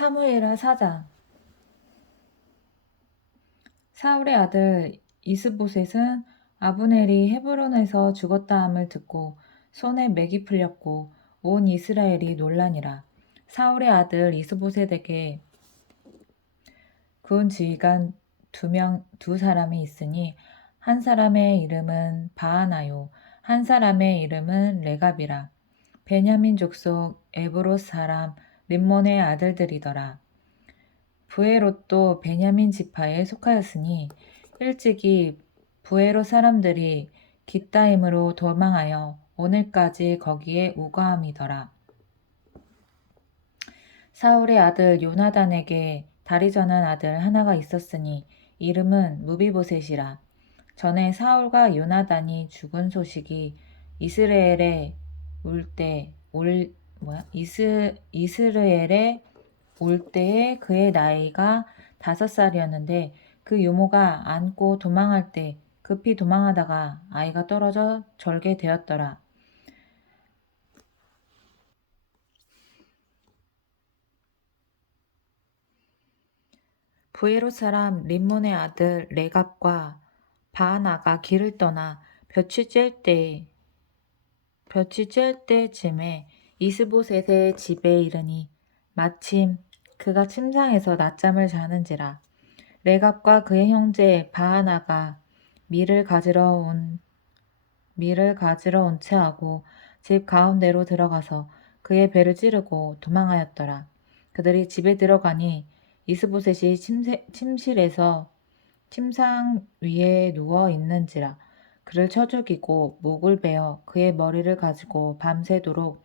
사무엘하 4장. 사울의 아들 이스보셋은 아브넬이 헤브론에서 죽었다함을 듣고 손에 맥이 풀렸고 온 이스라엘이 놀라니라. 사울의 아들 이스보셋에게 군 지휘관 두 사람이 있으니 한 사람의 이름은 바하나요, 한 사람의 이름은 레갑이라. 베냐민 족속 에브롯 사람 림몬의 아들들이더라. 부에롯도 베냐민 지파에 속하였으니 일찍이 부에롯 사람들이 깃다임으로 도망하여 오늘까지 거기에 우거함이더라. 사울의 아들 요나단에게 다리 전한 아들 하나가 있었으니 이름은 무비보셋이라. 전에 사울과 요나단이 죽은 소식이 이스라엘에 올 때에 그의 나이가 5살이었는데 그 유모가 안고 도망할 때 급히 도망하다가 아이가 떨어져 절게 되었더라. 부에롯 사람 림몬의 아들 레갑과 바하나가 길을 떠나 볕이 쬐을 때쯤에 이스보셋의 집에 이르니 마침 그가 침상에서 낮잠을 자는지라. 레갑과 그의 형제 바하나가 밀을 가지러 온 채하고 집 가운데로 들어가서 그의 배를 찌르고 도망하였더라. 그들이 집에 들어가니 이스보셋이 침실에서 침상 위에 누워 있는지라. 그를 쳐 죽이고 목을 베어 그의 머리를 가지고 밤새도록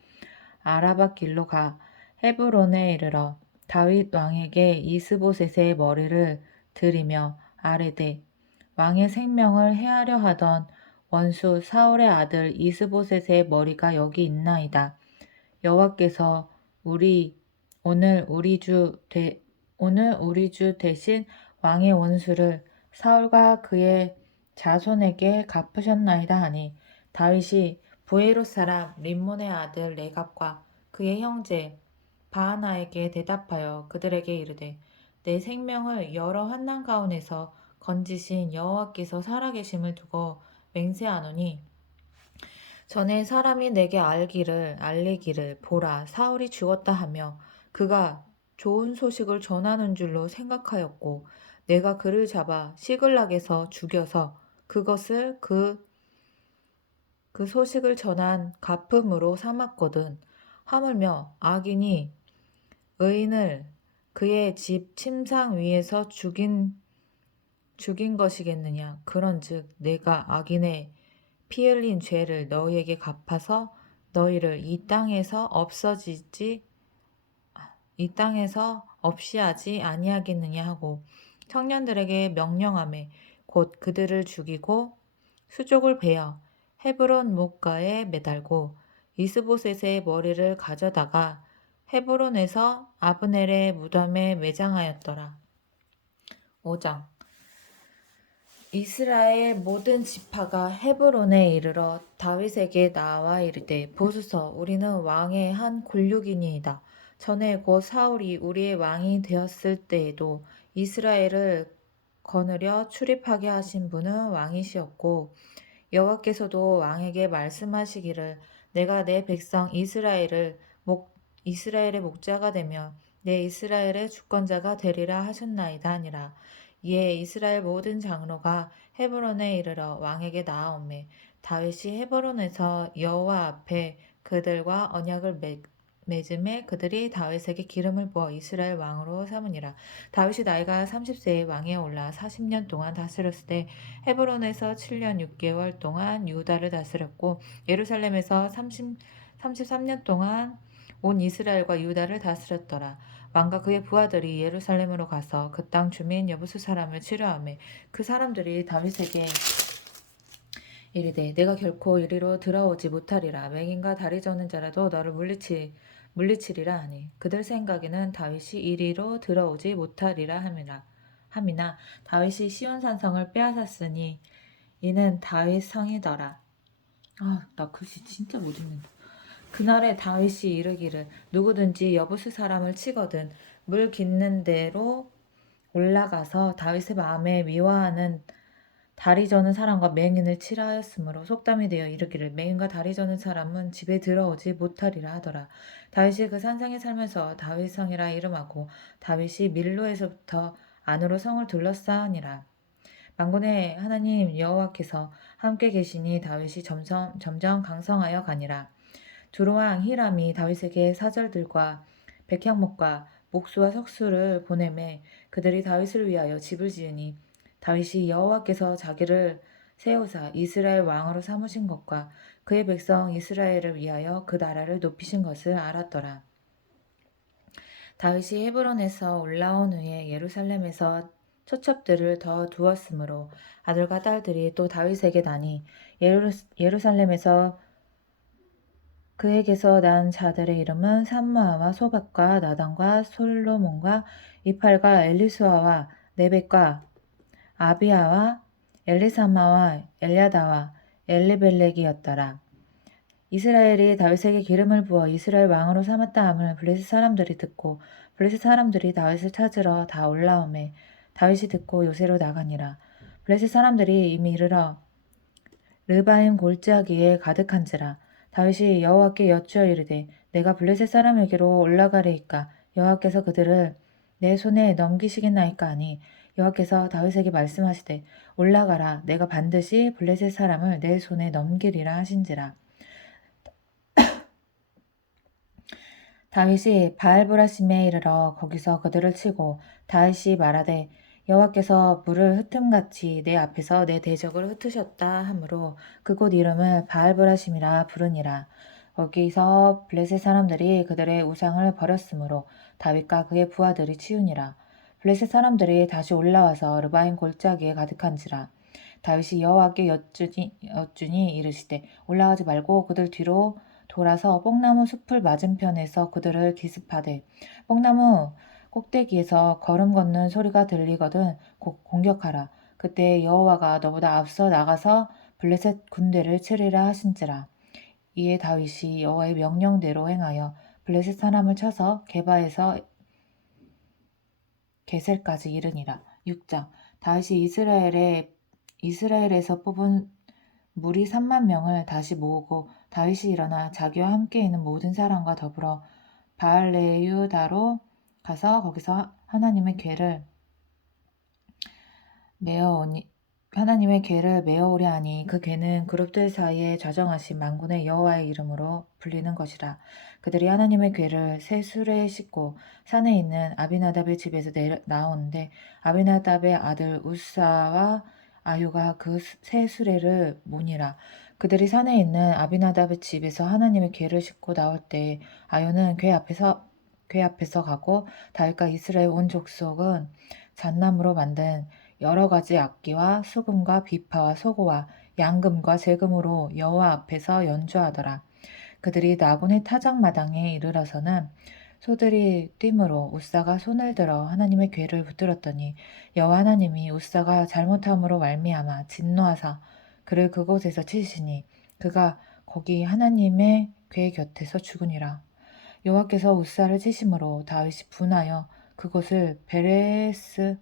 아라바 길로 가 헤브론에 이르러 다윗 왕에게 이스보셋의 머리를 들이며 아뢰되 왕의 생명을 해하려 하던 원수 사울의 아들 이스보셋의 머리가 여기 있나이다. 여호와께서 오늘 우리 주 대신 왕의 원수를 사울과 그의 자손에게 갚으셨나이다 하니 다윗이 부에롯 사람 림몬의 아들 레갑과 그의 형제 바하나에게 대답하여 그들에게 이르되 내 생명을 여러 환난 가운데서 건지신 여호와께서 살아계심을 두고 맹세하노니 전에 사람이 내게 알리기를 보라 사울이 죽었다 하며 그가 좋은 소식을 전하는 줄로 생각하였고 내가 그를 잡아 시글락에서 죽여서 그것을 그 소식을 전한 갚음으로 삼았거든. 하물며 악인이 의인을 그의 집 침상 위에서 죽인 것이겠느냐. 그런즉 내가 악인의 피 흘린 죄를 너희에게 갚아서 너희를 이 땅에서 없이 하지 아니하겠느냐 하고 청년들에게 명령하매 곧 그들을 죽이고 수족을 베어 헤브론 목가에 매달고 이스보셋의 머리를 가져다가 헤브론에서 아브넬의 무덤에 매장하였더라. 5장. 이스라엘 모든 지파가 헤브론에 이르러 다윗에게 나와 이르되 보소서 우리는 왕의 한 골육이니이다. 전에 곧 사울이 우리의 왕이 되었을 때에도 이스라엘을 거느려 출입하게 하신 분은 왕이시었고 여호와께서도 왕에게 말씀하시기를 내가 내 백성 이스라엘의 목자가 되며 내 이스라엘의 주권자가 되리라 하셨나이다 하니라. 이에 이스라엘 모든 장로가 헤브론에 이르러 왕에게 나아오매 다윗이 헤브론에서 여호와 앞에 그들과 언약을 맺음에 그들이 다윗에게 기름을 부어 이스라엘 왕으로 삼으니라. 다윗이 나이가 30세에 왕에 올라 40년 동안 다스렸을 때 헤브론에서 7년 6개월 동안 유다를 다스렸고 예루살렘에서 33년 동안 온 이스라엘과 유다를 다스렸더라. 왕과 그의 부하들이 예루살렘으로 가서 그 땅 주민 여부수 사람을 치료하며 그 사람들이 다윗에게 이르되 내가 결코 이리로 들어오지 못하리라. 맹인과 다리 저는 자라도 너를 물리치리라 하니 그들 생각에는 다윗이 이리로 들어오지 못하리라 함이나 다윗이 시온 산성을 빼앗았으니 이는 다윗 성이더라. 나 글씨 진짜 못 읽는다. 그날에 다윗이 이르기를 누구든지 여부수 사람을 치거든 물 깃는 대로 올라가서 다윗의 마음에 미워하는 다리 저는 사람과 맹인을 치라 하였으므로 속담이 되어 이르기를 맹인과 다리 저는 사람은 집에 들어오지 못하리라 하더라. 다윗이 그 산상에 살면서 다윗성이라 이름하고 다윗이 밀로에서부터 안으로 성을 둘러싸으니라. 만군의 하나님 여호와께서 함께 계시니 다윗이 점점 강성하여 가니라. 두로왕 히람이 다윗에게 사절들과 백향목과 목수와 석수를 보내매 그들이 다윗을 위하여 집을 지으니 다윗이 여호와께서 자기를 세우사 이스라엘 왕으로 삼으신 것과 그의 백성 이스라엘을 위하여 그 나라를 높이신 것을 알았더라. 다윗이 헤브론에서 올라온 후에 예루살렘에서 초첩들을 더 두었으므로 아들과 딸들이 또 다윗에게 나니 예루살렘에서 그에게서 난 자들의 이름은 삼무아와 소박과 나단과 솔로몬과 이팔과 엘리수아와 네벡과 아비아와 엘리사마와 엘야다와 엘리벨렉이었더라. 이스라엘이 다윗에게 기름을 부어 이스라엘 왕으로 삼았다 함을 블레셋 사람들이 듣고 블레셋 사람들이 다윗을 찾으러 다 올라오매 다윗이 듣고 요새로 나가니라. 블레셋 사람들이 이미 이르러 르바임 골짜기에 가득한지라. 다윗이 여호와께 여쭈어 이르되 내가 블레셋 사람에게로 올라가리이까 여호와께서 그들을 내 손에 넘기시겠나이까 하니 여호와께서 다윗에게 말씀하시되 올라가라 내가 반드시 블레셋 사람을 내 손에 넘기리라 하신지라. 다윗이 바알브라심에 이르러 거기서 그들을 치고 다윗이 말하되 여호와께서 물을 흩음같이 내 앞에서 내 대적을 흩으셨다 하므로 그곳 이름을 바알브라심이라 부르니라. 거기서 블레셋 사람들이 그들의 우상을 버렸으므로 다윗과 그의 부하들이 치우니라. 블레셋 사람들이 다시 올라와서 르바임 골짜기에 가득한지라. 다윗이 여호와께 여쭈니 이르시되 올라가지 말고 그들 뒤로 돌아서 뽕나무 숲을 맞은편에서 그들을 기습하되 뽕나무 꼭대기에서 걸음 걷는 소리가 들리거든 곧 공격하라. 그때 여호와가 너보다 앞서 나가서 블레셋 군대를 치리라 하신지라. 이에 다윗이 여호와의 명령대로 행하여 블레셋 사람을 쳐서 게바에서 게셀까지 이르니라. 6장 다윗이 이스라엘에서 뽑은 무리 3만 명을 다시 모으고 다윗이 일어나 자기와 함께 있는 모든 사람과 더불어 바알레유다로 가서 거기서 하나님의 궤를 메어오려 하니 그 궤는 그룹들 사이에 좌정하신 만군의 여호와의 이름으로 불리는 것이라. 그들이 하나님의 궤를 새 수레에 싣고 산에 있는 아비나답의 집에서 나오는데 아비나답의 아들 우사와 아유가 그 새 수레를 모니라. 그들이 산에 있는 아비나답의 집에서 하나님의 궤를 싣고 나올 때 아유는 궤 앞에서 가고 다윗과 이스라엘 온 족속은 잣나무로 만든 여러 가지 악기와 수금과 비파와 소고와 양금과 제금으로 여호와 앞에서 연주하더라. 그들이 나군의 타작마당에 이르러서는 소들이 뛰므로 우사가 손을 들어 하나님의 궤를 붙들었더니 여호와 하나님이 우사가 잘못함으로 말미암아 진노하사 그를 그곳에서 치시니 그가 거기 하나님의 궤 곁에서 죽으니라. 여호와께서 우사를 치심으로 다윗이 분하여 그곳을 베레스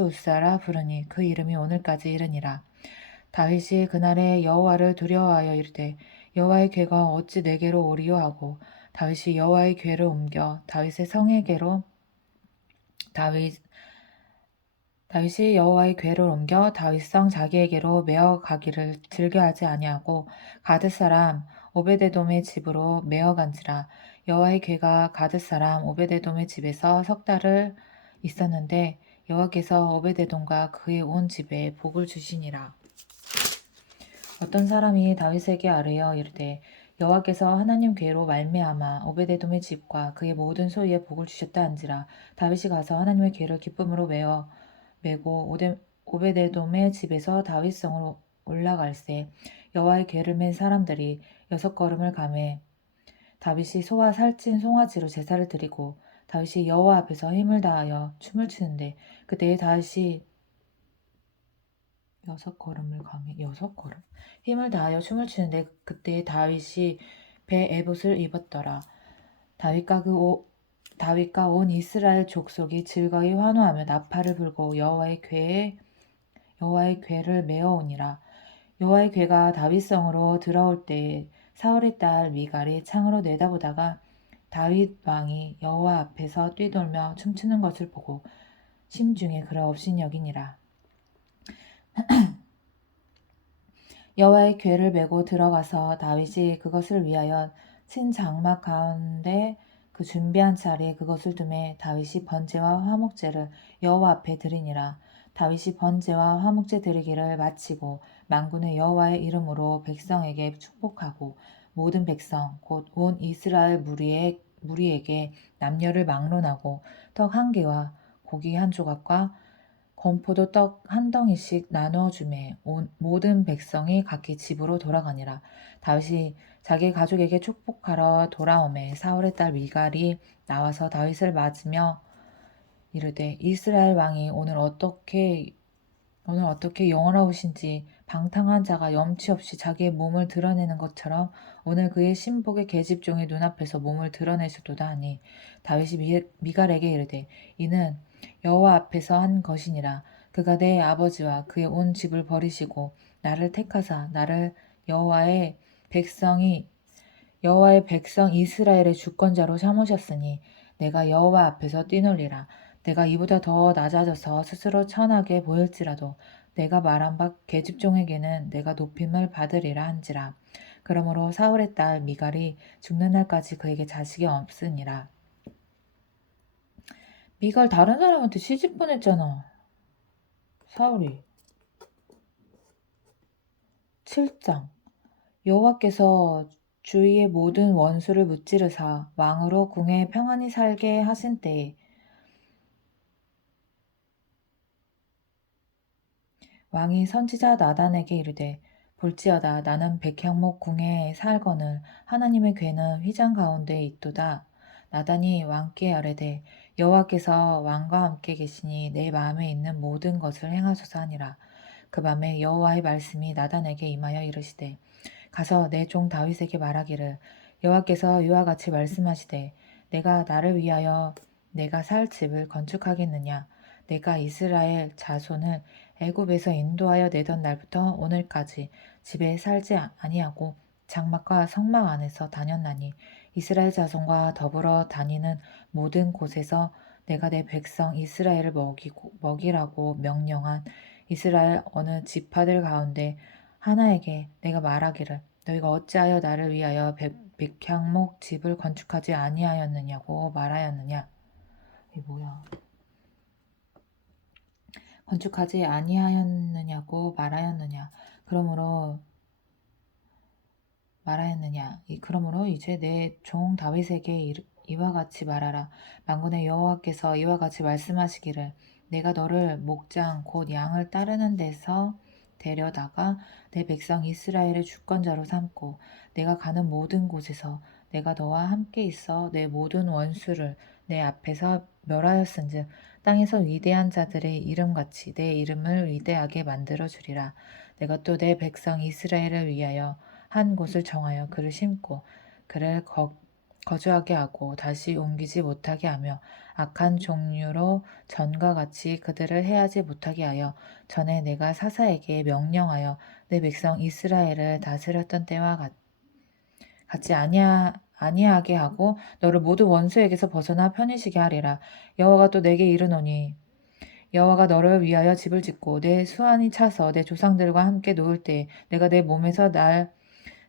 우사라 부르니 그 이름이 오늘까지 이르니라. 다윗이 그날에 여호와를 두려워하여 이르되 여호와의 궤가 어찌 내게로 오리요 하고 다윗이 여호와의 궤를 옮겨 다윗의 성에게로 다윗이 여호와의 궤를 옮겨 다윗성 자기에게로 메어 가기를 즐겨하지 아니하고 가드 사람 오베데돔의 집으로 메어 간지라. 여호와의 궤가 가드 사람 오베데돔의 집에서 석 달을 있었는데 여호와께서 오베데돔과 그의 온 집에 복을 주시니라. 어떤 사람이 다윗에게 아뢰어 이르되 여호와께서 하나님 궤로 말미암아 오베데돔의 집과 그의 모든 소유에 복을 주셨다 한지라. 다윗이 가서 하나님의 궤를 기쁨으로 메고 오베데돔의 집에서 다윗성으로 올라갈새 여호와의 궤를 맨 사람들이 6걸음을 가매 다윗이 소와 살찐 송아지로 제사를 드리고 다윗이 여호와 앞에서 힘을 다하여 춤을 추는데 그때에 다윗이 6걸음을 가매 6걸음 힘을 다하여 춤을 추는데 그때에 다윗이 배 에봇을 입었더라. 다윗과 온 이스라엘 족속이 즐거이 환호하며 나팔을 불고 여호와의 궤를 메어오니라. 여호와의 궤가 다윗성으로 들어올 때에 사울의 딸 미갈이 창으로 내다보다가 다윗 왕이 여호와 앞에서 뛰돌며 춤추는 것을 보고 심중에 그를 업신여기니라. 여호와의 궤를 메고 들어가서 다윗이 그것을 위하여 친 장막 가운데 그 준비한 자리에 그것을 두매 다윗이 번제와 화목제를 여호와 앞에 드리니라. 다윗이 번제와 화목제 드리기를 마치고 만군의 여호와의 이름으로 백성에게 축복하고 모든 백성 곧 온 이스라엘 무리에게 남녀를 막론하고 떡 한 개와 고기 한 조각과 건포도 떡 한 덩이씩 나누어 주매 모든 백성이 각기 집으로 돌아가니라. 다윗이 자기 가족에게 축복하러 돌아오매 사울의 딸 미갈이 나와서 다윗을 맞으며 이르되 이스라엘 왕이 오늘 어떻게 영원하우신지 방탕한 자가 염치 없이 자기의 몸을 드러내는 것처럼 오늘 그의 신복의 계집종의 눈앞에서 몸을 드러내셨도다 하니 다윗이 미갈에게 이르되 이는 여호와 앞에서 한 것이니라. 그가 내 아버지와 그의 온 집을 버리시고 나를 택하사 나를 여호와의 백성 이스라엘의 주권자로 삼으셨으니 내가 여호와 앞에서 뛰놀리라. 내가 이보다 더 낮아져서 스스로 천하게 보일지라도 내가 말한 바 계집종에게는 내가 높임을 받으리라 한지라. 그러므로 사울의 딸 미갈이 죽는 날까지 그에게 자식이 없으니라. 미갈 다른 사람한테 시집 보냈잖아. 사울이. 7장 여호와께서 주위의 모든 원수를 무찌르사 왕으로 궁에 평안히 살게 하신 때에 왕이 선지자 나단에게 이르되 볼지어다 나는 백향목 궁에 살거늘 하나님의 궤는 휘장 가운데 있도다. 나단이 왕께 아뢰되 여호와께서 왕과 함께 계시니 내 마음에 있는 모든 것을 행하소서 하니라. 그 밤에 여호와의 말씀이 나단에게 임하여 이르시되 가서 내 종 다윗에게 말하기를 여호와께서 이와 같이 말씀하시되 내가 나를 위하여 내가 살 집을 건축하겠느냐. 내가 이스라엘 자손을 애굽에서 인도하여 내던 날부터 오늘까지 집에 살지 아니하고 장막과 성막 안에서 다녔나니 이스라엘 자손과 더불어 다니는 모든 곳에서 내가 내 백성 이스라엘을 먹이라고 명령한 이스라엘 어느 지파들 가운데 하나에게 내가 말하기를 너희가 어찌하여 나를 위하여 백향목 집을 건축하지 아니하였느냐고 말하였느냐. 이게 뭐야? 건축하지 아니하였느냐고 말하였느냐. 그러므로 이제 내 종 다윗에게 이와 같이 말하라. 만군의 여호와께서 이와 같이 말씀하시기를 내가 너를 목장 곧 양을 따르는 데서 데려다가 내 백성 이스라엘의 주권자로 삼고 내가 가는 모든 곳에서 내가 너와 함께 있어 내 모든 원수를 내 앞에서 멸하였은즉 땅에서 위대한 자들의 이름같이 내 이름을 위대하게 만들어 주리라. 내가 또 내 백성 이스라엘을 위하여 한 곳을 정하여 그를 심고 그를 거주하게 하고 다시 옮기지 못하게 하며 악한 종류로 전과 같이 그들을 해하지 못하게 하여 전에 내가 사사에게 명령하여 내 백성 이스라엘을 다스렸던 때와 같이 아니하게 하고 너를 모든 원수에게서 벗어나 편히 쉬게 하리라. 여호와가 또 내게 이르노니 여호와가 너를 위하여 집을 짓고 내 수완이 차서 내 조상들과 함께 놓을 때 내가 내 몸에서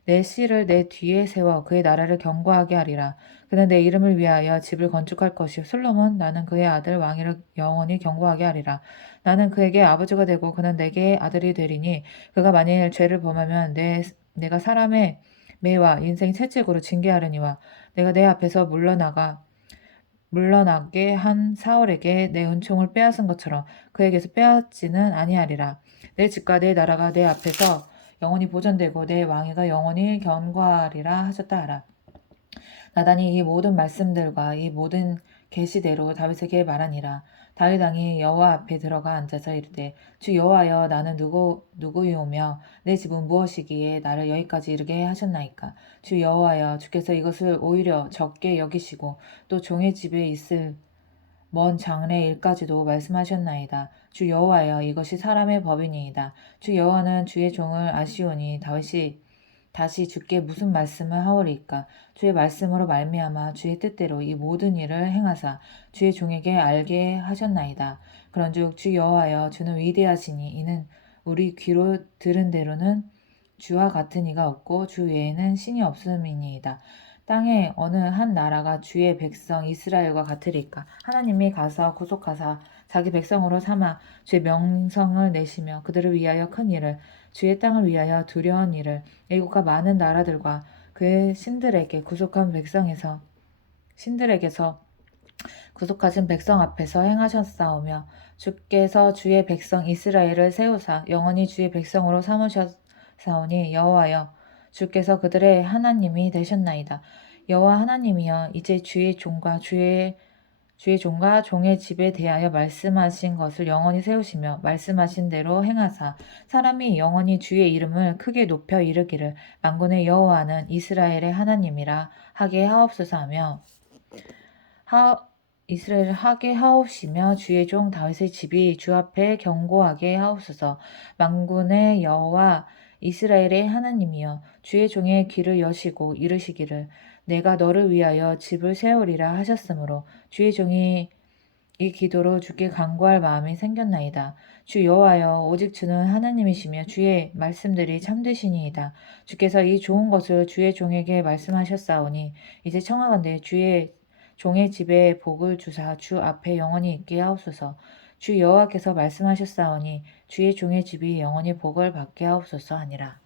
내 씨를 내 뒤에 세워 그의 나라를 견고하게 하리라. 그는 내 이름을 위하여 집을 건축할 것이요 솔로몬 나는 그의 아들 왕위를 영원히 견고하게 하리라. 나는 그에게 아버지가 되고 그는 내게 아들이 되리니 그가 만일 죄를 범하면 내가 사람의 매와 인생 채찍으로 징계하려니와 내가 내 앞에서 물러나게 한 사울에게 내 은총을 빼앗은 것처럼 그에게서 빼앗지는 아니하리라. 내 집과 내 나라가 내 앞에서 영원히 보존되고 내 왕위가 영원히 견고하리라 하셨다 하라. 나단이 이 모든 말씀들과 이 모든 계시대로 다윗에게 말하니라. 다윗 왕이 여호와 앞에 들어가 앉아서 이르되 주 여호와여 나는 누구이오며 내 집은 무엇이기에 나를 여기까지 이르게 하셨나이까. 주 여호와여 주께서 이것을 오히려 적게 여기시고 또 종의 집에 있을 먼 장래 일까지도 말씀하셨나이다. 주 여호와여 이것이 사람의 법이니이다. 주 여호와는 주의 종을 아시오니 다윗이 다시 주께 무슨 말씀을 하오리이까. 주의 말씀으로 말미암아 주의 뜻대로 이 모든 일을 행하사 주의 종에게 알게 하셨나이다. 그런즉 주 여호와여 주는 위대하시니 이는 우리 귀로 들은 대로는 주와 같은 이가 없고 주 외에는 신이 없음이니이다. 땅에 어느 한 나라가 주의 백성 이스라엘과 같으리까. 하나님이 가서 구속하사 자기 백성으로 삼아 주의 명성을 내시며 그들을 위하여 큰 일을 주의 땅을 위하여 두려운 일을 애국과 많은 나라들과 그의 신들에게서 구속하신 백성 앞에서 행하셨사오며 주께서 주의 백성 이스라엘을 세우사 영원히 주의 백성으로 삼으셨사오니 여호와여 주께서 그들의 하나님이 되셨나이다. 여호와 하나님이여 이제 주의 종과 종의 집에 대하여 말씀하신 것을 영원히 세우시며 말씀하신 대로 행하사 사람이 영원히 주의 이름을 크게 높여 이르기를 만군의 여호와는 이스라엘의 하나님이라 하게 하옵소서 하며 이스라엘을 하게 하옵시며 주의 종 다윗의 집이 주 앞에 견고하게 하옵소서. 만군의 여호와 이스라엘의 하나님이여 주의 종의 귀를 여시고 이르시기를 내가 너를 위하여 집을 세우리라 하셨으므로 주의 종이 이 기도로 주께 간구할 마음이 생겼나이다. 주 여호와여 오직 주는 하나님이시며 주의 말씀들이 참되시니이다. 주께서 이 좋은 것을 주의 종에게 말씀하셨사오니 이제 청하건대 주의 종의 집에 복을 주사 주 앞에 영원히 있게 하옵소서. 주 여호와께서 말씀하셨사오니 주의 종의 집이 영원히 복을 받게 하옵소서 하니라.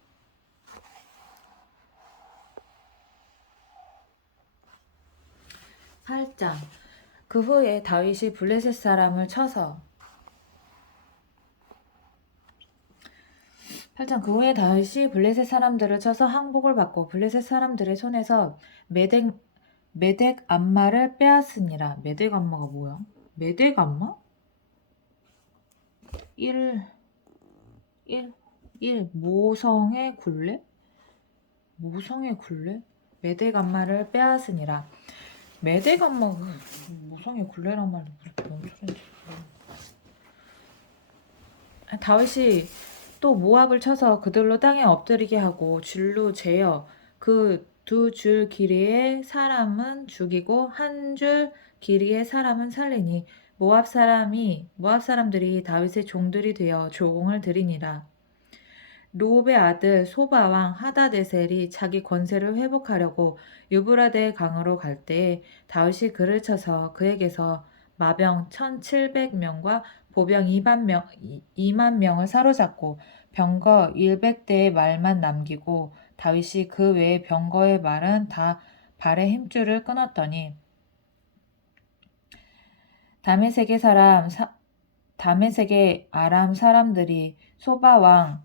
8장 그 후에 다윗이 블레셋 사람을 쳐서 8장 그 후에 다윗이 블레셋 사람들을 쳐서 항복을 받고 블레셋 사람들의 손에서 메덱 암마를 빼앗으니라. 메덱 암마가 뭐야? 메덱 암마? 1 모성의 굴레? 모성의 굴레? 메덱 암마를 빼앗으니라. 메덱 암마가 모성의 굴레란 말이 뭔 소리인지. 다윗이 또 모압을 쳐서 그들로 땅에 엎드리게 하고 줄로 재어 그 두 줄 길이의 사람은 죽이고 한 줄 길이의 사람은 살리니 모압 사람들이 다윗의 종들이 되어 조공을 드리니라. 르홉의 아들 소바 왕 하다데셀이 자기 권세를 회복하려고 유브라데 강으로 갈 때에 다윗이 그를 쳐서 그에게서 마병 1,700명과 보병 2만 명을 사로잡고 병거 100대의 말만 남기고 다윗이 그 외의 병거의 말은 다 발의 힘줄을 끊었더니 다메섹의 아람 사람들이 소바 왕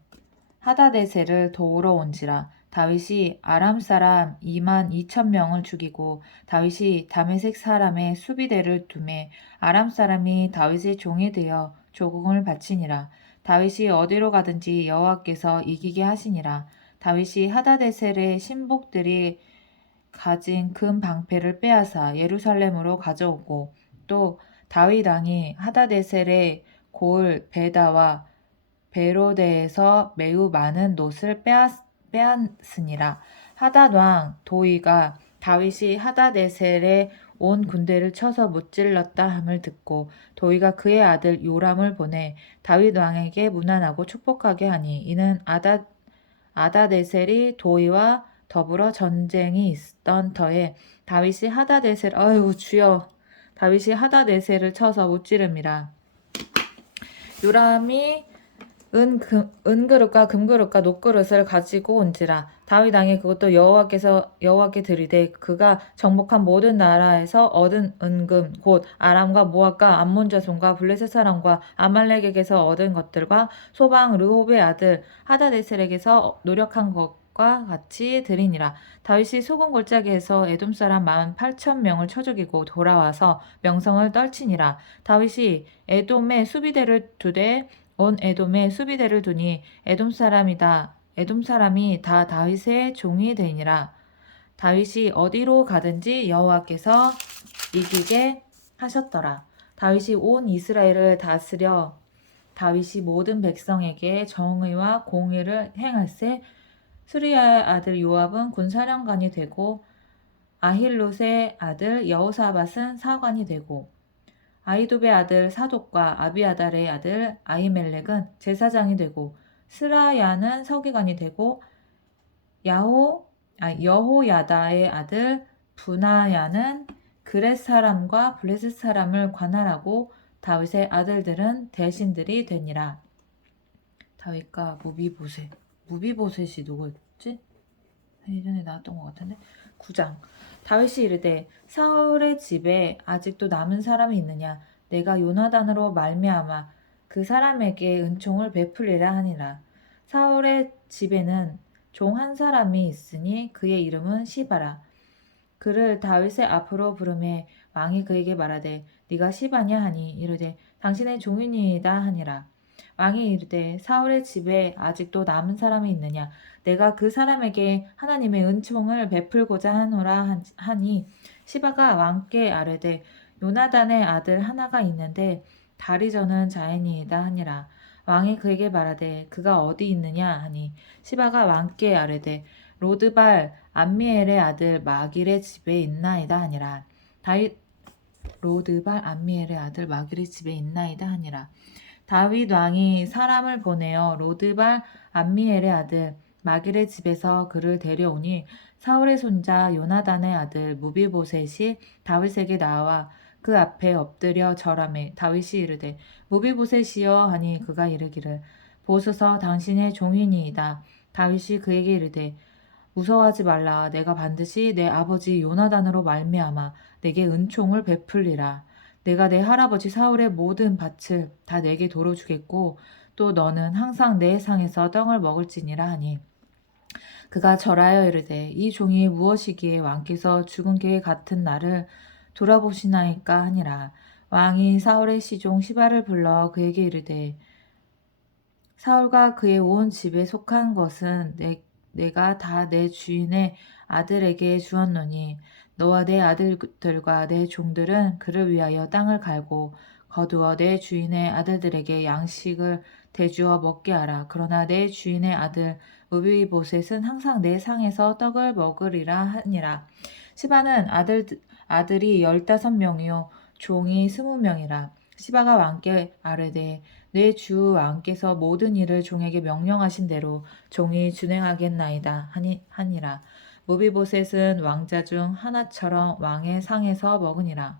하다데셀을 도우러 온지라. 다윗이 아람 사람 22,000명을 죽이고 다윗이 다메섹 사람의 수비대를 두매 아람 사람이 다윗의 종이 되어 조공을 바치니라. 다윗이 어디로 가든지 여호와께서 이기게 하시니라. 다윗이 하다데셀의 신복들이 가진 금 방패를 빼앗아 예루살렘으로 가져오고 또 다윗 왕이 하다데셀의 고을 베다와 베로데에서 매우 많은 놋을 빼앗으니라. 하닷 왕 도이가 다윗이 하다데셀의 온 군대를 쳐서 무찔렀다 함을 듣고 도이가 그의 아들 요람을 보내 다윗 왕에게 문안하고 축복하게 하니 이는 아다데셀이 도이와 더불어 전쟁이 있던 터에 다윗이 하다데셀을 쳐서 무찌름이라. 요람이 은그릇과 금그릇과 놋그릇을 가지고 온지라. 다윗 왕이 그것도 여호와께 드리되 그가 정복한 모든 나라에서 얻은 은금 곧 아람과 모압과 암몬 자손과 블레셋 사람과 아말렉에게서 얻은 것들과 소방 르홉의 아들 하다데셀에게서 노력한 것과 것과 같이 드리니라. 다윗이 소금 골짜기에서 에돔 사람 18,000명을 쳐 죽이고 돌아와서 명성을 떨치니라. 다윗이 에돔에 수비대를 두되 온 에돔에 수비대를 두니 에돔 사람이 다 다윗의 종이 되니라. 다윗이 어디로 가든지 여호와께서 이기게 하셨더라. 다윗이 온 이스라엘을 다스려 다윗이 모든 백성에게 정의와 공의를 행할세. 수리아의 아들 요압은 군사령관이 되고 아힐롯의 아들 여호사밧은 사관이 되고 아히도베의 아들 사독과 아비아달의 아들 아히멜렉은 제사장이 되고 스라야는 서기관이 되고 여호야다의 아들 분하야는 그렛 사람과 블레셋 사람을 관할하고 다윗의 아들들은 대신들이 되니라. 다윗과 무비보셋이 누구였지? 예전에 나왔던 것 같은데. 9장. 다윗이 이르되 사울의 집에 아직도 남은 사람이 있느냐? 내가 요나단으로 말미암아 그 사람에게 은총을 베풀리라 하니라. 사울의 집에는 종 한 사람이 있으니 그의 이름은 시바라. 그를 다윗의 앞으로 부르매 왕이 그에게 말하되 네가 시바냐 하니 이르되 당신의 종이니이다 하니라. 왕이 이르되 사울의 집에 아직도 남은 사람이 있느냐? 내가 그 사람에게 하나님의 은총을 베풀고자 하노라 하니 시바가 왕께 아뢰되 요나단의 아들 하나가 있는데 다리 저는 자이니이다 하니라. 왕이 그에게 말하되 그가 어디 있느냐 하니 시바가 왕께 아뢰되 로드발 암미엘의 아들 마길의 집에 있나이다 하니라. 로드발 암미엘의 아들 마길의 집에 있나이다 하니라. 다윗 왕이 사람을 보내어 로드발 암미엘의 아들 마길의 집에서 그를 데려오니 사울의 손자 요나단의 아들 무비보셋이 다윗에게 나와 그 앞에 엎드려 절하매 다윗이 이르되 무비보셋이여 하니 그가 이르기를 보소서 당신의 종이니이다. 다윗이 그에게 이르되 무서워하지 말라. 내가 반드시 내 아버지 요나단으로 말미암아 내게 은총을 베풀리라. 내가 내 할아버지 사울의 모든 밭을 다 내게 도로 주겠고 또 너는 항상 내 상에서 떡을 먹을지니라 하니 그가 절하여 이르되 이 종이 무엇이기에 왕께서 죽은 개 같은 나를 돌아보시나이까 하니라. 왕이 사울의 시종 시바를 불러 그에게 이르되 사울과 그의 온 집에 속한 것은 내가 다 내 주인의 아들에게 주었노니 너와 내 아들들과 내 종들은 그를 위하여 땅을 갈고 거두어 내 주인의 아들들에게 양식을 대주어 먹게 하라. 그러나 내 주인의 아들 무비보셋은 항상 내 상에서 떡을 먹으리라 하니라. 시바는 아들이 15명이요 종이 20명이라. 시바가 왕께 아뢰되 내 주 왕께서 모든 일을 종에게 명령하신 대로 종이 준행하겠나이다 하니라. 무비보셋은 왕자 중 하나처럼 왕의 상에서 먹으니라.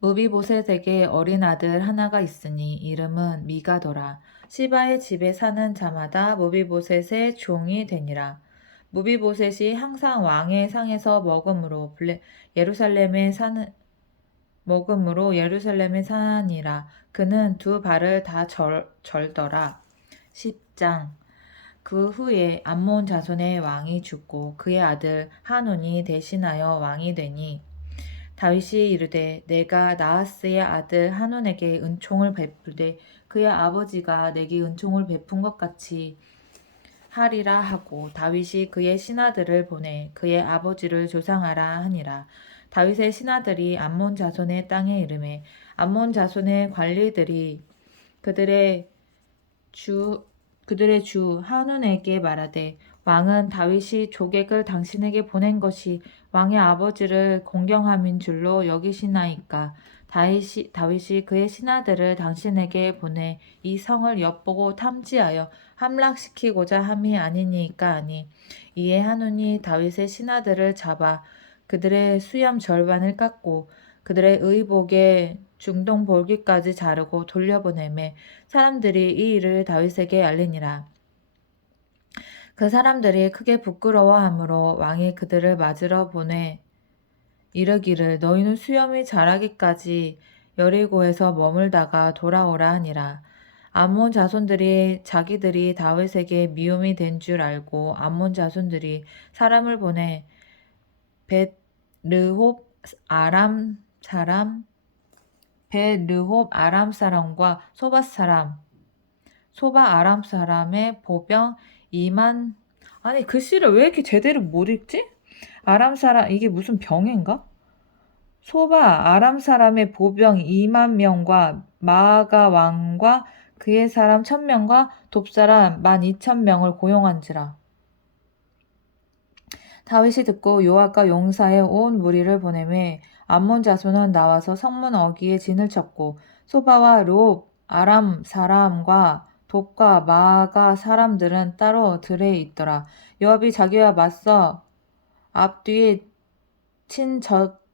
무비보셋에게 어린 아들 하나가 있으니 이름은 미가더라. 시바의 집에 사는 자마다 무비보셋의 종이 되니라. 무비보셋이 항상 왕의 상에서 먹음으로 예루살렘에 사니라. 그는 두 발을 다 절더라. 10장. 그 후에 암몬 자손의 왕이 죽고 그의 아들 하논이 대신하여 왕이 되니 다윗이 이르되 내가 나하스의 아들 하논에게 은총을 베풀되 그의 아버지가 내게 은총을 베푼 것 같이 하리라 하고 다윗이 그의 신하들을 보내 그의 아버지를 조상하라 하니라. 다윗의 신하들이 암몬 자손의 땅에 이르매 암몬 자손의 관리들이 그들의 주 하논에게 말하되 왕은 다윗이 조객을 당신에게 보낸 것이 왕의 아버지를 공경함인 줄로 여기시나이까. 다윗이 그의 신하들을 당신에게 보내 이 성을 엿보고 탐지하여 함락시키고자 함이 아니니까 하니 이에 하논이 다윗의 신하들을 잡아 그들의 수염 절반을 깎고 그들의 의복의 중동 볼기까지 자르고 돌려보내매 사람들이 이 일을 다윗에게 알리니라. 그 사람들이 크게 부끄러워하므로 왕이 그들을 맞으러 보내 이르기를 너희는 수염이 자라기까지 여리고에서 머물다가 돌아오라 하니라. 암몬 자손들이 자기들이 다윗에게 미움이 된 줄 알고 암몬 자손들이 사람을 보내 벳르홉 아람 사람과 소바 아람 사람의 보병 2만. 아니 글씨를 왜 이렇게 제대로 못 읽지? 아람 사람 이게 무슨 병인가? 소바 아람 사람의 보병 2만 명과 마아가 왕과 그의 사람 1,000명과 돕사람 12,000명을 고용한지라. 다윗이 듣고 요압과 용사의 온 무리를 보내매 암몬 자손은 나와서 성문 어귀에 진을 쳤고 소바와 르홉 아람 사람과 돕과 마아가 사람들은 따로 들에 있더라. 요압이 자기와 맞서 앞뒤에 친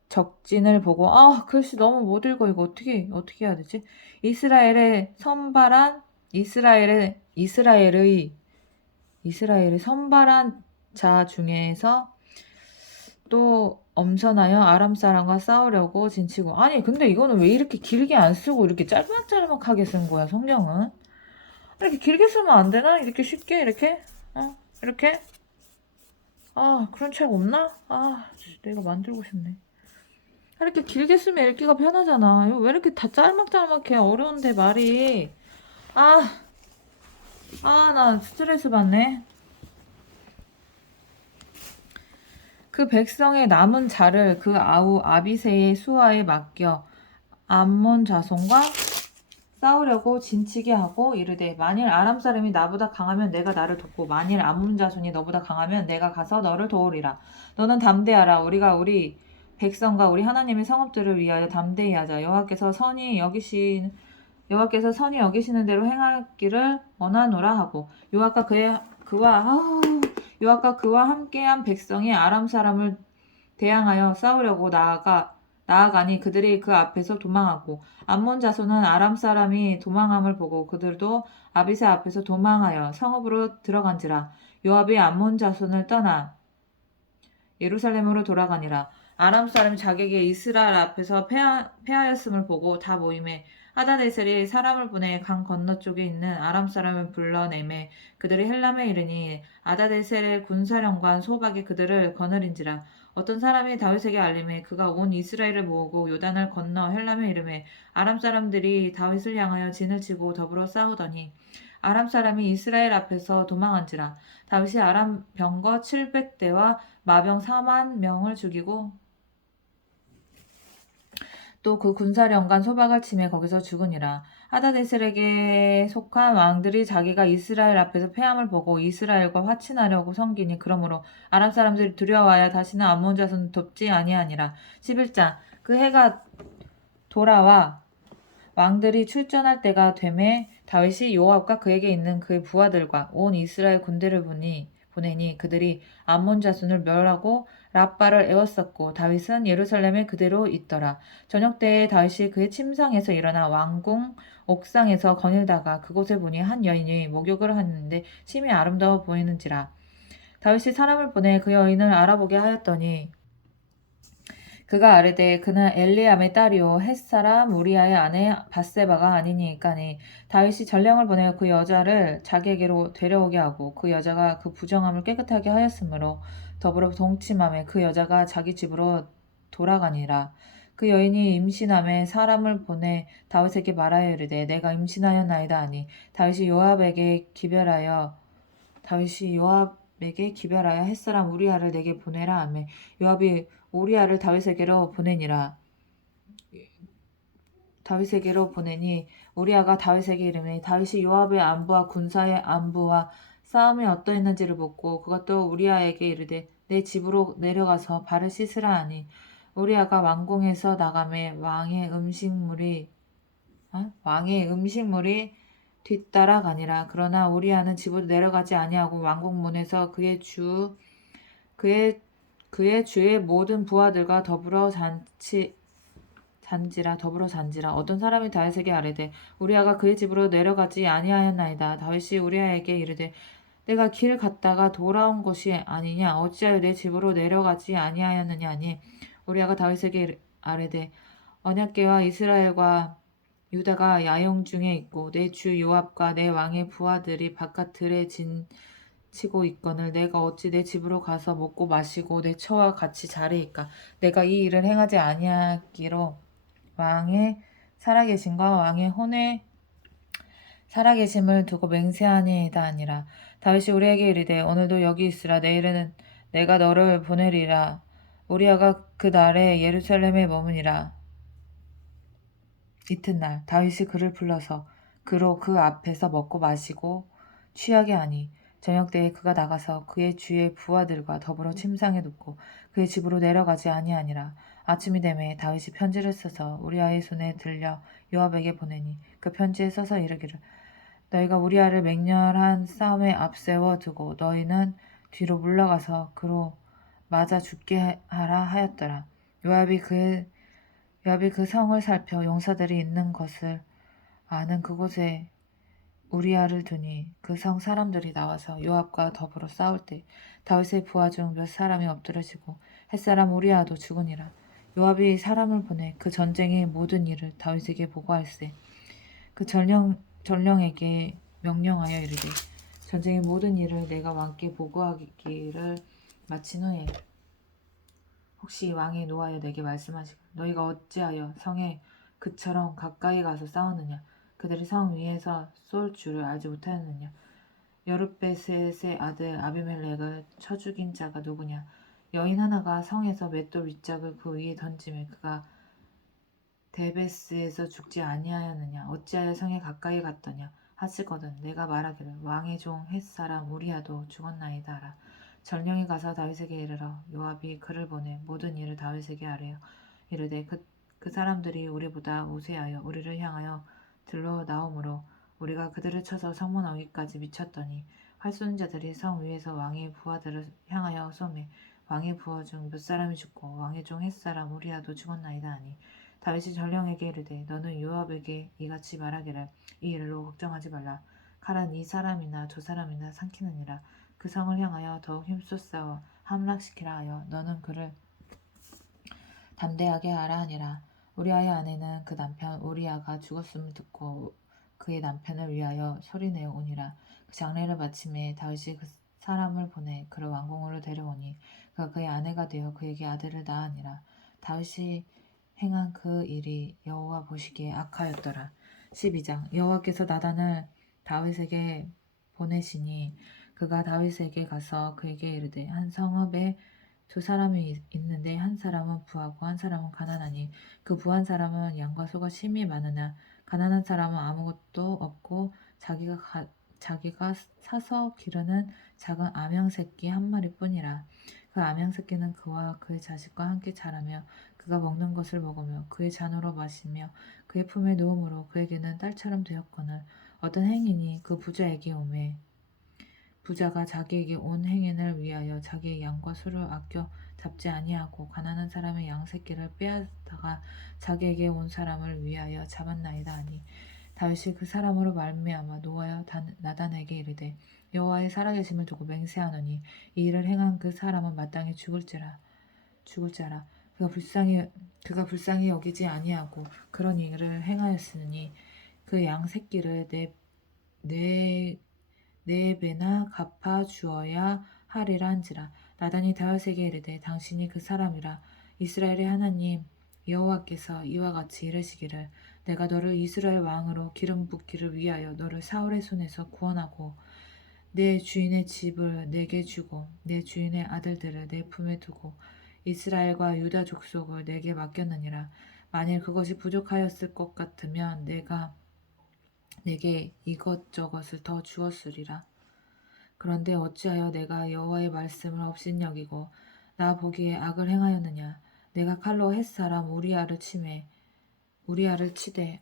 적진을 보고 글씨 너무 못 읽어. 이거 어떻게 해야 되지? 이스라엘의 선발한 자 중에서 또 엄선하여 아람 사람과 싸우려고 진치고. 아니 근데 이거는 왜 이렇게 길게 안 쓰고 이렇게 짤막짤막하게 쓴 거야 성경은? 이렇게 길게 쓰면 안 되나? 이렇게 쉽게 이렇게? 이렇게? 그런 책 없나? 내가 만들고 싶네. 이렇게 길게 쓰면 읽기가 편하잖아. 이거 왜 이렇게 다 짤막짤막해? 어려운데 말이. 나 스트레스 받네. 그 백성의 남은 자를 그 아우 아비새의 수하에 맡겨 암몬 자손과 싸우려고 진치게 하고 이르되 만일 아람 사람이 나보다 강하면 내가 나를 돕고 만일 암몬 자손이 너보다 강하면 내가 가서 너를 도우리라. 너는 담대하라. 우리가 우리 백성과 우리 하나님의 성읍들을 위하여 담대히 하자. 여호와께서 선히 여기시는 대로 행하기를 원하노라 하고 요압과 그와 함께한 백성이 아람 사람을 대항하여 싸우려고 나아가니 그들이 그 앞에서 도망하고 암몬 자손은 아람 사람이 도망함을 보고 그들도 아비새 앞에서 도망하여 성읍으로 들어간지라. 요압이 암몬 자손을 떠나 예루살렘으로 돌아가니라. 아람 사람이 자기에게 이스라엘 앞에서 패하였음을 보고 다 모임에 하다데셀이 사람을 보내 강 건너쪽에 있는 아람 사람을 불러내매 그들이 헬람에 이르니 아다데셀의 군사령관 소박이 그들을 거느린지라. 어떤 사람이 다윗에게 알림해 그가 온 이스라엘을 모으고 요단을 건너 헬람에 이르매 아람 사람들이 다윗을 향하여 진을 치고 더불어 싸우더니 아람 사람이 이스라엘 앞에서 도망한지라. 다윗이 아람 병거 700대와 마병 4만 명을 죽이고 또 그 군사령관 소박을 치매 거기서 죽으니라. 하다데셀에게 속한 왕들이 자기가 이스라엘 앞에서 패함을 보고 이스라엘과 화친하려고 섬기니 그러므로 아람 사람들이 두려워하여 다시는 암몬 자손을 돕지 아니하니라. 11장. 그 해가 돌아와 왕들이 출전할 때가 되매 다윗이 요압과 그에게 있는 그의 부하들과 온 이스라엘 군대를 보내니 그들이 암몬 자손을 멸하고 랍바를 에웠었고 다윗은 예루살렘에 그대로 있더라. 저녁 때에 다윗이 그의 침상에서 일어나 왕궁 옥상에서 거닐다가 그곳에 보니 한 여인이 목욕을 하는데 심히 아름다워 보이는지라. 다윗이 사람을 보내 그 여인을 알아보게 하였더니 그가 아뢰되 그는 엘리암의 딸이요 햇사람 우리아의 아내 밧세바가 아니니까니. 다윗이 전령을 보내어 그 여자를 자기에게로 데려오게 하고 그 여자가 그 부정함을 깨끗하게 하였으므로 더불어 동침함에 그 여자가 자기 집으로 돌아가니라. 그 여인이 임신함에 사람을 보내 다윗에게 말하여 이르되 내가 임신하였나이다 하니 다윗이 요압에게 기별하여 햇사람 우리아를 내게 보내라 하매 요압이 우리아를 다윗에게로 보내니 우리아가 다윗에게 이르매 다윗이 요압의 안부와 군사의 안부와 싸움이 어떠했는지를 묻고 그것도 우리아에게 이르되 내 집으로 내려가서 발을 씻으라 하니 우리아가 왕궁에서 나가매 왕의 음식물이 뒤따라가니라. 그러나 우리아는 집으로 내려가지 아니하고 왕궁 문에서 그의 주의 모든 부하들과 더불어 잔지라. 어떤 사람이 다윗에게 아뢰되 우리아가 그의 집으로 내려가지 아니하였나이다. 다윗이 우리아에게 이르되 내가 길 갔다가 돌아온 것이 아니냐 어찌하여 내 집으로 내려가지 아니하였느냐 하니 우리아가 다윗에게 아뢰되 언약궤와 이스라엘과 유다가 야영 중에 있고 내 주 요압과 내 왕의 부하들이 바깥 들에 치고 있거늘 내가 어찌 내 집으로 가서 먹고 마시고 내 처와 같이 자리이까. 내가 이 일을 행하지 아니하기로 왕의 살아계심과 왕의 혼의 살아계심을 두고 맹세하니이다 아니라. 다윗이 우리에게 이르되 오늘도 여기 있으라. 내일은 내가 너를 보내리라. 우리아가 그 날에 예루살렘에 머무니라. 이튿날 다윗이 그를 불러서 그로 그 앞에서 먹고 마시고 취하게 하니 저녁 때에 그가 나가서 그의 주의 부하들과 더불어 침상에 눕고 그의 집으로 내려가지 아니하니라. 아침이 되매 다윗이 편지를 써서 우리아의 손에 들려 요압에게 보내니 그 편지에 써서 이르기를 너희가 우리아를 맹렬한 싸움에 앞세워 두고 너희는 뒤로 물러가서 그로 맞아 죽게 하라 하였더라. 요압이 그 성을 살펴 용사들이 있는 것을 아는 그곳에 우리아를 두니 그 성 사람들이 나와서 요압과 더불어 싸울 때 다윗의 부하 중 몇 사람이 엎드러지고 햇사람 우리아도 죽으니라. 요압이 사람을 보내 그 전쟁의 모든 일을 다윗에게 보고할세 그 전령에게 명령하여 이르되 전쟁의 모든 일을 내가 왕께 보고하기를 마친 후에 혹시 왕이 노하여 내게 말씀하시고 너희가 어찌하여 성에 그처럼 가까이 가서 싸우느냐 그들이 성 위에서 쏠 줄을 알지 못하였느냐 여룻베셋의 아들 아비멜렉을 쳐 죽인 자가 누구냐 여인 하나가 성에서 맷돌 윗짝을 그 위에 던지매 그가 데베스에서 죽지 아니하였느냐 어찌하여 성에 가까이 갔더냐 하시거든 내가 말하기를 왕의 종 햇사람 우리아도 죽었나이다 하라. 전령이 가서 다윗에게 이르러 요압이 그를 보내 모든 일을 다윗에게 아뢰어 이르되 그 사람들이 우리보다 우세하여 우리를 향하여 들러 나오므로 우리가 그들을 쳐서 성문 어귀까지 미쳤더니 활 쏘는 자들이 성 위에서 왕의 부하들을 향하여 쏘매 왕의 부하 중 몇 사람이 죽고 왕의 종 햇사람 우리아도 죽었나이다 하니 다윗이 전령에게 이르되 너는 요압에게 이같이 말하기를 이 일로 걱정하지 말라. 칼은 이 사람이나 저 사람이나 삼키느니라. 그 성을 향하여 더욱 힘써 싸워 함락시키라 하여 너는 그를 담대하게 하라 하니라. 우리아의 아내는 그 남편 우리아가 죽었음을 듣고 그의 남편을 위하여 소리내어 오니라. 그 장례를 마침에 다윗이 그 사람을 보내 그를 왕궁으로 데려오니 그가 그의 아내가 되어 그에게 아들을 낳으니라. 다윗이 행한 그 일이 여호와 보시기에 악하였더라. 12장 여호와께서 나단을 다윗에게 보내시니 그가 다윗에게 가서 그에게 이르되 한 성읍에 두 사람이 있는데 한 사람은 부하고 한 사람은 가난하니 그 부한 사람은 양과 소가 심히 많으나 가난한 사람은 아무것도 없고 자기가 사서 기르는 작은 암양 새끼 한 마리뿐이라. 그 암양 새끼는 그와 그의 자식과 함께 자라며 그가 먹는 것을 먹으며 그의 잔으로 마시며 그의 품에 누움으로 그에게는 딸처럼 되었거늘 어떤 행인이 그 부자에게 오매 부자가 자기에게 온 행인을 위하여 자기의 양과 소를 아껴 잡지 아니하고 가난한 사람의 양 새끼를 빼앗다가 자기에게 온 사람을 위하여 잡았나이다 하니 다윗이 그 사람으로 말미암아 노하여 나단에게 이르되 여호와의 살아계심을 두고 맹세하노니 이 일을 행한 그 사람은 마땅히 죽을지라 그가 불쌍히 여기지 아니하고 그런 일을 행하였으니 그 양 새끼를 네 배나 갚아 주어야 하리라 한지라. 나단이 다윗에게 이르되 당신이 그 사람이라. 이스라엘의 하나님 여호와께서 이와 같이 이르시기를 내가 너를 이스라엘 왕으로 기름 붓기를 위하여 너를 사울의 손에서 구원하고 내 주인의 집을 내게 주고 내 주인의 아들들을 내 품에 두고 이스라엘과 유다 족속을 내게 맡겼느니라. 만일 그것이 부족하였을 것 같으면 내가 내게 이것저것을 더 주었으리라. 그런데 어찌하여 내가 여호와의 말씀을 업신여기고 나 보기에 악을 행하였느냐. 내가 칼로 햇사람 우리아를 치되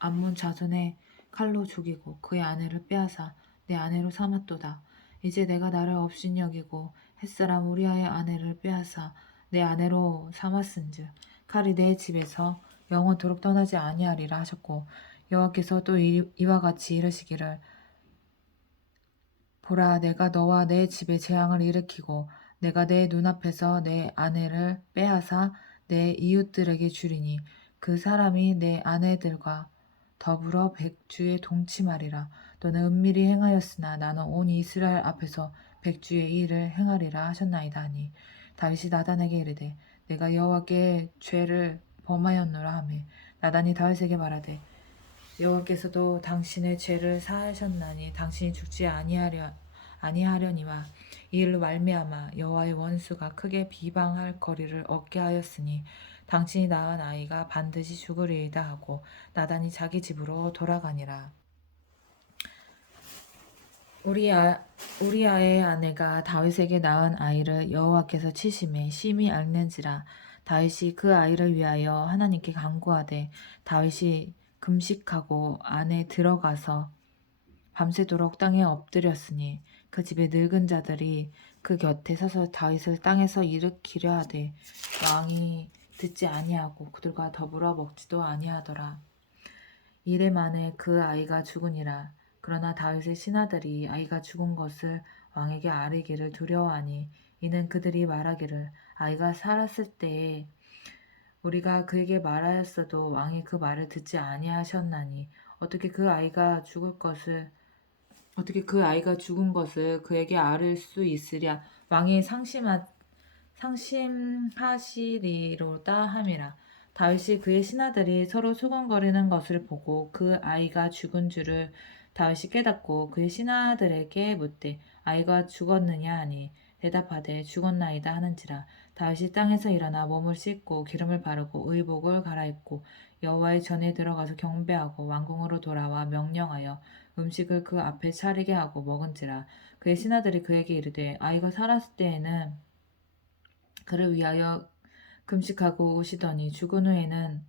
암몬 자손의 칼로 죽이고 그의 아내를 빼앗아 내 아내로 삼았도다. 이제 내가 나를 업신여기고 햇사람 우리아의 아내를 빼앗아 내 아내로 삼았은즉 칼이 내 집에서 영원토록 떠나지 아니하리라 하셨고 여호와께서 또 이와 같이 이르시기를 보라 내가 너와 내 집에 재앙을 일으키고 내가 내 눈앞에서 내 아내를 빼앗아 내 이웃들에게 주리니 그 사람이 내 아내들과 더불어 백주에 동침하리라. 너는 은밀히 행하였으나 나는 온 이스라엘 앞에서 백주의 일을 행하리라 하셨나이다 하니 다윗이 나단에게 이르되 내가 여호와께 죄를 범하였노라 하매 나단이 다윗에게 말하되 여호와께서도 당신의 죄를 사하셨나니 당신이 죽지 아니하려니와 이 일로 말미암아 여호와의 원수가 크게 비방할 거리를 얻게 하였으니 당신이 낳은 아이가 반드시 죽으리이다 하고 나단이 자기 집으로 돌아가니라. 우리아의 아내가 다윗에게 낳은 아이를 여호와께서 치심에 심히 앓는지라. 다윗이 그 아이를 위하여 하나님께 간구하되 다윗이 금식하고 안에 들어가서 밤새도록 땅에 엎드렸으니 그 집의 늙은 자들이 그 곁에 서서 다윗을 땅에서 일으키려 하되 왕이 듣지 아니하고 그들과 더불어 먹지도 아니하더라. 이래 만에 그 아이가 죽으니라. 그러나 다윗의 신하들이 아이가 죽은 것을 왕에게 아뢰기를 두려워하니 이는 그들이 말하기를 아이가 살았을 때에 우리가 그에게 말하였어도 왕이 그 말을 듣지 아니하셨나니 어떻게 그 아이가 죽은 것을 그에게 아뢰 수 있으랴. 왕이 상심하시리로다 함이라. 다윗이 그의 신하들이 서로 수군거리는 것을 보고 그 아이가 죽은 줄을 다윗이 깨닫고 그의 신하들에게 묻되 아이가 죽었느냐 하니 대답하되 죽었나이다 하는지라. 다윗이 땅에서 일어나 몸을 씻고 기름을 바르고 의복을 갈아입고 여호와의 전에 들어가서 경배하고 왕궁으로 돌아와 명령하여 음식을 그 앞에 차리게 하고 먹은지라. 그의 신하들이 그에게 이르되 아이가 살았을 때에는 그를 위하여 금식하고 오시더니 죽은 후에는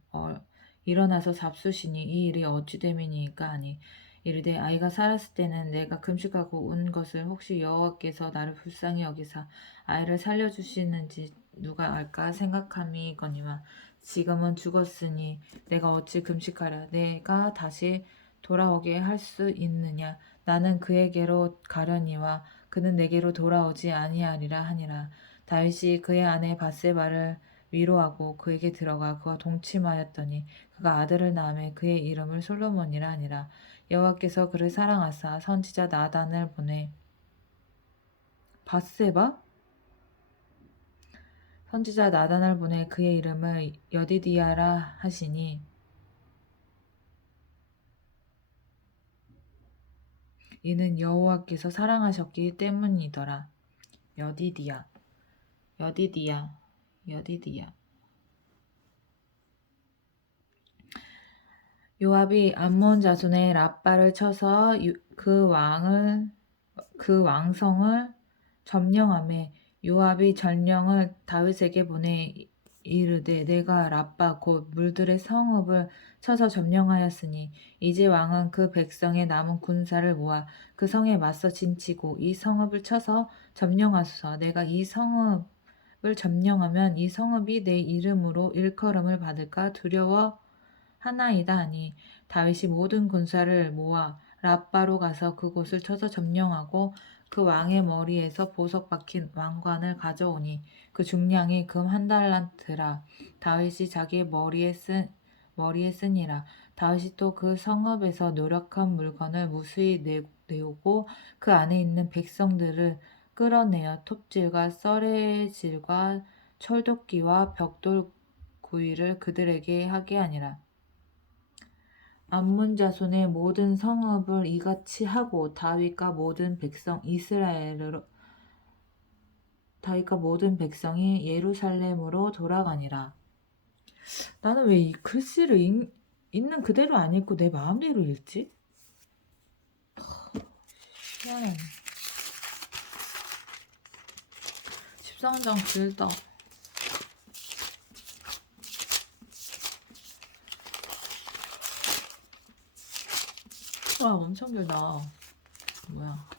일어나서 잡수시니 이 일이 어찌 됨이니까 하니 이르되 아이가 살았을 때는 내가 금식하고 온 것을 혹시 여호와께서 나를 불쌍히 여기사 아이를 살려주시는지 누가 알까 생각함이거니와 지금은 죽었으니 내가 어찌 금식하랴. 내가 다시 돌아오게 할 수 있느냐. 나는 그에게로 가려니와 그는 내게로 돌아오지 아니하리라 하니라. 다윗이 그의 아내 밧세바를 위로하고 그에게 들어가 그와 동침하였더니 그가 아들을 낳음에 그의 이름을 솔로몬이라 하니라. 여호와께서 그를 사랑하사 선지자 나단을 보내 밧세바? 선지자 나단을 보내 그의 이름을 여디디야라 하시니 이는 여호와께서 사랑하셨기 때문이더라. 여디디야. 요압이 암몬 자손의 랍바를 쳐서 그 왕성을 점령하매 요압이 전령을 다윗에게 보내 이르되 내가 랍바 곧 물들의 성읍을 쳐서 점령하였으니 이제 왕은 그 백성의 남은 군사를 모아 그 성에 맞서 진치고 이 성읍을 쳐서 점령하소서. 내가 이 성읍을 점령하면 이 성읍이 내 이름으로 일컬음을 받을까 두려워하나이다 하니 다윗이 모든 군사를 모아 랍바로 가서 그곳을 쳐서 점령하고 그 왕의 머리에서 보석 박힌 왕관을 가져오니 그 중량이 금 1달란트라. 다윗이 자기의 머리에 쓰니라. 다윗이 또 그 성읍에서 노력한 물건을 무수히 내오고 그 안에 있는 백성들을 끌어내어 톱질과 썰애질과 철도끼와 벽돌 구이를 그들에게 하게 하니라. 암몬 자손의 모든 성읍을 이같이 하고 다윗과 모든 백성이 예루살렘으로 돌아가니라. 나는 왜 이 글씨를 있는 그대로 안 읽고 내 마음대로 읽지? 희한하네. 13장 길다. 와, 엄청 길다. 뭐야.